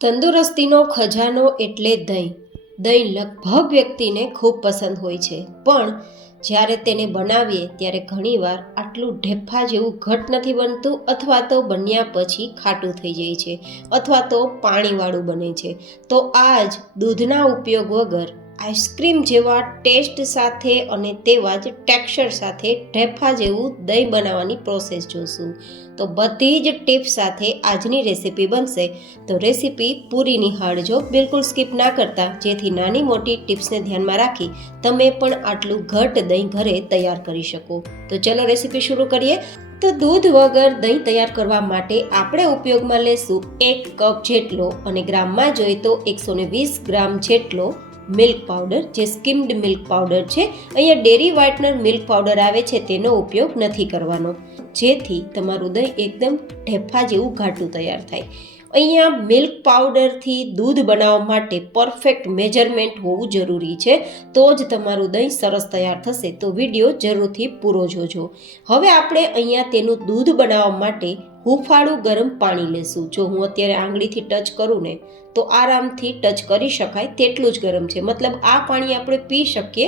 તંદુરસ્તીનો ખજાનો એટલે દહીં. દહીં લગભગ વ્યક્તિને ખૂબ પસંદ હોય છે, પણ જ્યારે તેને બનાવીએ ત્યારે ઘણીવાર આટલું ઢેફા જેવું ઘટ નથી બનતું, અથવા તો બન્યા પછી ખાટું થઈ જાય છે, અથવા તો પાણીવાળું બને છે. તો આ જ દૂધના ઉપયોગ વગર આઈસ્ક્રીમ જેવા ટેસ્ટ સાથે અને તેવા જ ટેક્સચર સાથે ઢેફા જેવું દહીં બનાવવાની પ્રોસેસ જોશું. તો બધી જ ટિપ્સ સાથે આજની રેસીપી બનશે. તો રેસીપી પૂરી નિહાળજો, બિલકુલ સ્કીપ ના કરતા, જેથી નાની મોટી ટિપ્સને ધ્યાનમાં રાખી તમે પણ આટલું ઘટ દહીં ઘરે તૈયાર કરી શકો. તો ચલો રેસીપી શરૂ કરીએ. તો દૂધ વગર દહીં તૈયાર કરવા માટે આપણે ઉપયોગમાં લેશું 1 કપ જેટલો, અને ગ્રામમાં જોઈએ તો 120 ગ્રામ જેટલો મિલ્ક પાવડર, જે સ્કિમ્ડ મિલ્ક પાવડર છે. અહીંયા ડેરી વ્હાઇટનર મિલ્ક પાવડર આવે છે, તેનો ઉપયોગ નથી કરવાનો, જેથી તમારું દહીં એકદમ ઢેફા જેવું ઘાટું તૈયાર થાય. અહીંયા મિલ્ક પાવડરથી દૂધ બનાવવા માટે પરફેક્ટ મેજરમેન્ટ હોવું જરૂરી છે, તો જ તમારું દહીં સરસ તૈયાર થશે. તો વિડીયો જરૂરથી પૂરો જોજો. હવે આપણે અહીંયા તેનું દૂધ બનાવવા માટે હુંફાળું ગરમ પાણી લેશું. જો હું અત્યારે આંગળીથી ટચ કરું ને, તો આરામથી ટચ કરી શકાય તેટલું જ ગરમ છે. મતલબ આ પાણી આપણે પી શકીએ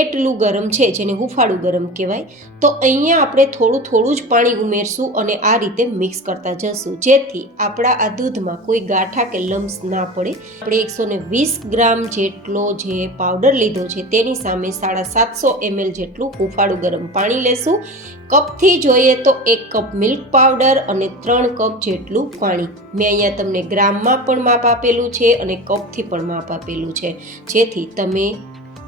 એટલું ગરમ છે, જેને હુંફાળું ગરમ કહેવાય. તો અહીંયા આપણે થોડું થોડું જ પાણી ઉમેરશું અને આ રીતે મિક્સ કરતા જશું, જેથી આપણા આ દૂધમાં કોઈ ગાંઠા કે લમ્સ ના પડે. આપણે 120 ગ્રામ જેટલો જે પાવડર લીધો છે, તેની સામે 750 ml જેટલું હુંફાળું ગરમ પાણી લેશું. કપથી જોઈએ તો 1 કપ મિલ્ક પાવડર અને 3 કપ જેટલું પાણી. મેં અહીંયા તમને ગ્રામમાં પણ માપ આપેલું છે અને કપથી પણ માપ આપેલું છે, જેથી તમે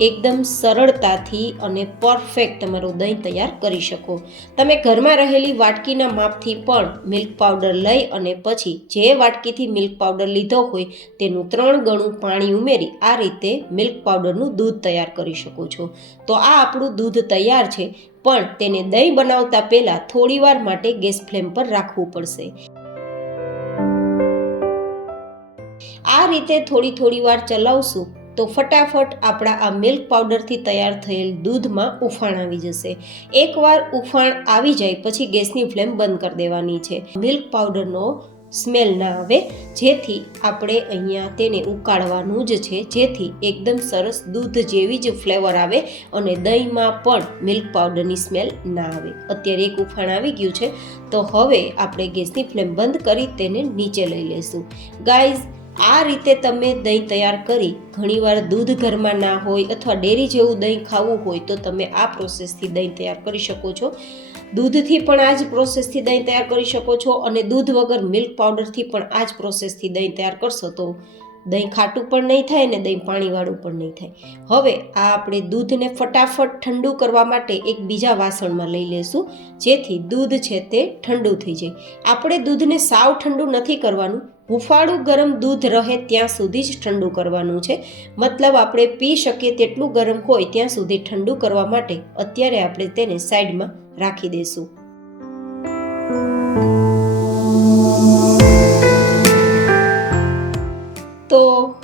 એકદમ સરળતાથી અને પરફેક્ટ તમારું દહીં તૈયાર કરી શકો. તમે ઘરમાં રહેલી વાટકીના માપથી પણ મિલ્ક પાવડર લઈ અને પછી જે વાટકીથી મિલ્ક પાવડર લીધો હોય તેનું 3 ગણું પાણી ઉમેરી આ રીતે મિલ્ક પાવડરનું દૂધ તૈયાર કરી શકો છો. તો આ આપણું દૂધ તૈયાર છે, પણ તેને દહીં બનાવતા પહેલાં થોડીવાર માટે ગેસ ફ્લેમ પર રાખવું પડશે. આ રીતે થોડી વાર ચલાવશું તો ફટાફટ આપણા આ મિલ્ક પાવડરથી તૈયાર થયેલ દૂધમાં ઉફાણ આવી જશે. એકવાર ઉફાણ આવી જાય પછી ગેસની ફ્લેમ બંધ કરી દેવાની છે. મિલ્ક પાવડરનો સ્મેલ ના આવે, જેથી આપણે અહીંયા તેને ઉકાળવાનું જ છે, જેથી એકદમ સરસ દૂધ જેવી જ ફ્લેવર આવે અને દહીંમાં પણ મિલ્ક પાવડરની સ્મેલ ના આવે. અત્યારે એક ઉફાણ આવી ગયું છે, તો હવે આપણે ગેસની ફ્લેમ બંધ કરી તેને નીચે લઈ લેશું. ગાઈઝ, આ રીતે તમે દહીં તૈયાર કરી, ઘણીવાર દૂધ ઘરમાં ના હોય અથવા ડેરી જેવું દહીં ખાવું હોય તો તમે આ પ્રોસેસથી દહીં તૈયાર કરી શકો છો. દૂધથી પણ આ જ પ્રોસેસથી દહીં તૈયાર કરી શકો છો, અને દૂધ વગર મિલ્ક પાવડરથી પણ આ જ પ્રોસેસથી દહીં તૈયાર કરશો તો દહીં ખાટું પણ નહીં થાય ને દહીં પાણીવાળું પણ નહીં થાય. હવે આ આપણે દૂધને ફટાફટ ઠંડુ કરવા માટે એક બીજા વાસણમાં લઈ લેશું, જેથી દૂધ છે તે ઠંડુ થઈ જાય. આપણે દૂધને સાવ ઠંડુ નથી કરવાનું, હુંફાળું ગરમ દૂધ રહે ત્યાં સુધી જ ઠંડુ કરવાનું છે. મતલબ આપણે પી શકીએ તેટલું ગરમ હોય ત્યાં સુધી ઠંડુ કરવા માટે અત્યારે આપણે તેને સાઈડમાં રાખી દઈશું. તો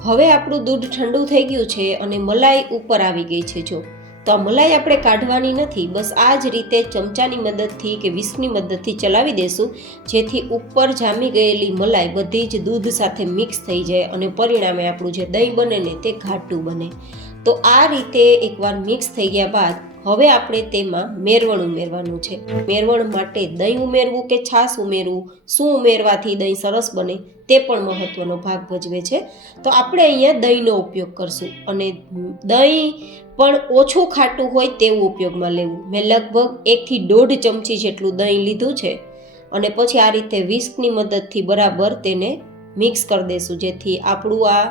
હવે આપણું દૂધ ઠંડુ થઈ ગયું છે અને મલાઈ ઉપર આવી ગઈ છે. જો તો આ મલાઈ આપણે કાઢવાની નથી, બસ આ જ રીતે ચમચાની મદદથી કે વિસ્કની મદદથી ચલાવી દેશું, જેથી ઉપર જામી ગયેલી મલાઈ બધી જ દૂધ સાથે મિક્સ થઈ જાય અને પરિણામે આપણું જે દહીં બને ને તે ઘાટું બને. તો આ રીતે એકવાર મિક્સ થઈ ગયા બાદ હવે આપણે તેમાં મેરવણ ઉમેરવાનું છે. મેરવણ માટે દહીં ઉમેરવું કે છાશ ઉમેરવું, શું ઉમેરવાથી દહીં સરસ બને તે પણ મહત્વનો ભાગ ભજવે છે. તો આપણે અહીંયા દહીંનો ઉપયોગ કરશું, અને દહીં પણ ઓછું ખાટું હોય તેવું ઉપયોગમાં લેવું. મેં લગભગ 1 થી 1.5 ચમચી જેટલું દહીં લીધું છે, અને પછી આ રીતે વિસ્કની મદદથી બરાબર તેને મિક્સ કરી દઈશું, જેથી આપણું આ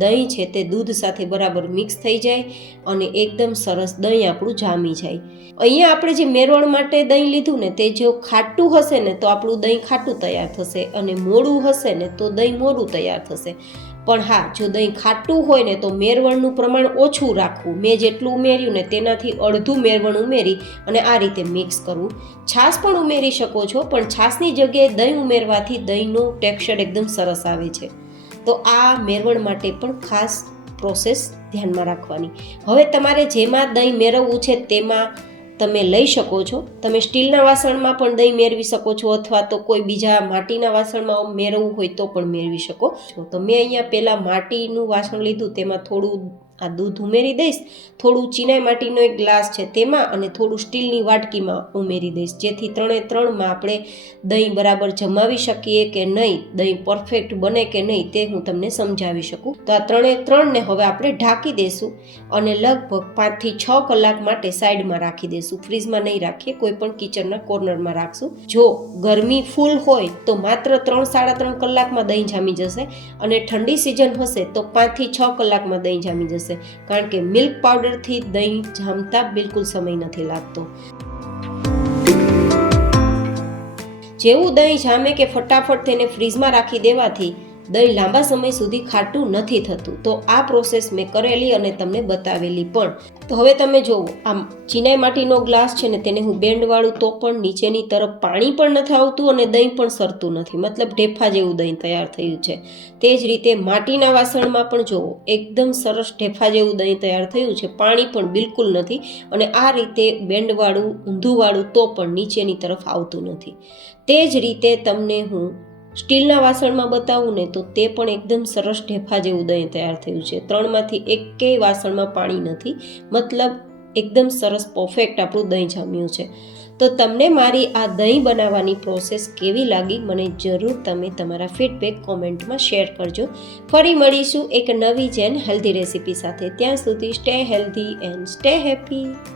દહીં છે તે દૂધ સાથે બરાબર મિક્સ થઈ જાય અને એકદમ સરસ દહીં આપણું જામી જાય. અહીંયા આપણે જે મેરવણ માટે દહીં લીધું ને તે જો ખાટું હશે ને તો આપણું દહીં ખાટું તૈયાર થશે, અને મોડું હશે ને તો દહીં મોડું તૈયાર થશે. પણ હા, જો દહીં ખાટું હોય ને તો મેરવણનું પ્રમાણ ઓછું રાખવું. મેં જેટલું ઉમેર્યું ને તેનાથી અડધું મેરવણ ઉમેરી અને આ રીતે મિક્સ કરવું. છાશ પણ ઉમેરી શકો છો, પણ છાશની જગ્યાએ દહીં ઉમેરવાથી દહીંનું ટેક્સચર એકદમ સરસ આવે છે. તો આ મેરવણ માટે પણ ખાસ પ્રોસેસ ધ્યાનમાં રાખવાની. હવે તમારે જેમાં દહીં મેળવવું છે તેમાં તમે લઈ શકો છો. તમે સ્ટીલના વાસણમાં પણ દહીં મેળવી શકો છો અથવા તો કોઈ બીજા માટીના વાસણમાં મેળવવું હોય તો પણ મેળવી શકો છો. તો મેં અહીંયા પહેલાં માટીનું વાસણ લીધું, તેમાં થોડું આ દૂધ ઉમેરી દઈશ, થોડું ચીનાઈ માટીનો એક ગ્લાસ છે તેમાં, અને થોડું સ્ટીલની વાટકીમાં ઉમેરી દઈશ, જેથી 3-3માં આપણે દહીં બરાબર જમાવી શકીએ કે નહીં, દહીં પરફેક્ટ બને કે નહીં તે હું તમને સમજાવી શકું. તો આ 3-3ને હવે આપણે ઢાંકી દઈશું અને લગભગ 5 થી 6 કલાક માટે સાઈડમાં રાખી દઈશું. ફ્રીજમાં નહીં રાખીએ, કોઈ પણ કિચનના કોર્નરમાં રાખશું. જો ગરમી ફૂલ હોય તો માત્ર 3-3.5 કલાકમાં દહીં જામી જશે, અને ઠંડી સિઝન હશે તો 5 થી 6 કલાકમાં દહીં જામી જશે, કારણ કે મિલ્ક પાવડરથી દહીં જામતા બિલકુલ સમય નથી લાગતો. જેવું દહીં જામે કે ફટાફટ તેને ફ્રીજમાં રાખી દેવાથી દહીં લાંબા સમય સુધી ખાટું નથી થતું. તો આ પ્રોસેસ મેં કરેલી અને તમને બતાવેલી પણ. તો હવે તમે જુઓ, આમ ચીનાઈ માટીનો ગ્લાસ છે ને તેને હું બેન્ડવાળું તો પણ નીચેની તરફ પાણી પણ નથી આવતું અને દહીં પણ સરતું નથી, મતલબ ઢેફા જેવું દહીં તૈયાર થયું છે. તે જ રીતે માટીના વાસણમાં પણ જુઓ, એકદમ સરસ ઢેફા જેવું દહીં તૈયાર થયું છે, પાણી પણ બિલકુલ નથી, અને આ રીતે બેન્ડવાળું ઊંધુંવાળું તો પણ નીચેની તરફ આવતું નથી. તે જ રીતે તમને હું સ્ટીલના વાસણમાં બતાવું ને તો તે પણ એકદમ સરસ ઢેફા જેવું દહીં તૈયાર થયું છે. 3માંથી એકેય વાસણમાં પાણી નથી, મતલબ એકદમ સરસ પરફેક્ટ આપણું દહીં જામ્યું છે. તો તમને મારી આ દહીં બનાવવાની પ્રોસેસ કેવી લાગી મને જરૂર તમે તમારા ફીડબેક કોમેન્ટમાં શેર કરજો. ફરી મળીશું એક નવી જેન હેલ્ધી રેસીપી સાથે. ત્યાં સુધી stay healthy and stay happy.